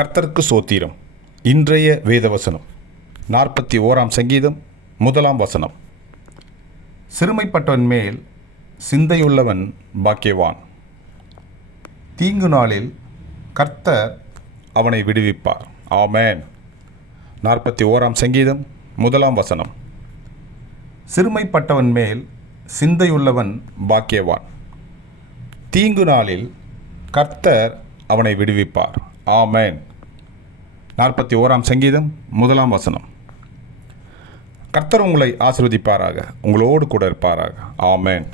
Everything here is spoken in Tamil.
கர்த்தருக்கு சோத்திரம். இன்றைய வேதவசனம். நாற்பத்தி ஓராம் சங்கீதம் முதலாம் வசனம். சிறுமைப்பட்டவன் மேல் சிந்தையுள்ளவன் பாக்கியவான். தீங்கு நாளில் கர்த்தர் அவனை விடுவிப்பார். ஆமேன். நாற்பத்தி ஓராம் சங்கீதம் முதலாம் வசனம். சிறுமைப்பட்டவன் மேல் சிந்தையுள்ளவன் பாக்கியவான். தீங்கு நாளில் கர்த்தர் அவனை விடுவிப்பார். ஆமேன். நாற்பத்தி ஓராம் சங்கீதம் முதலாம் வசனம். கர்த்தர் உங்களை ஆசிர்வதிப்பாராக உங்களோடு கூட இருப்பாராக. ஆமேன்.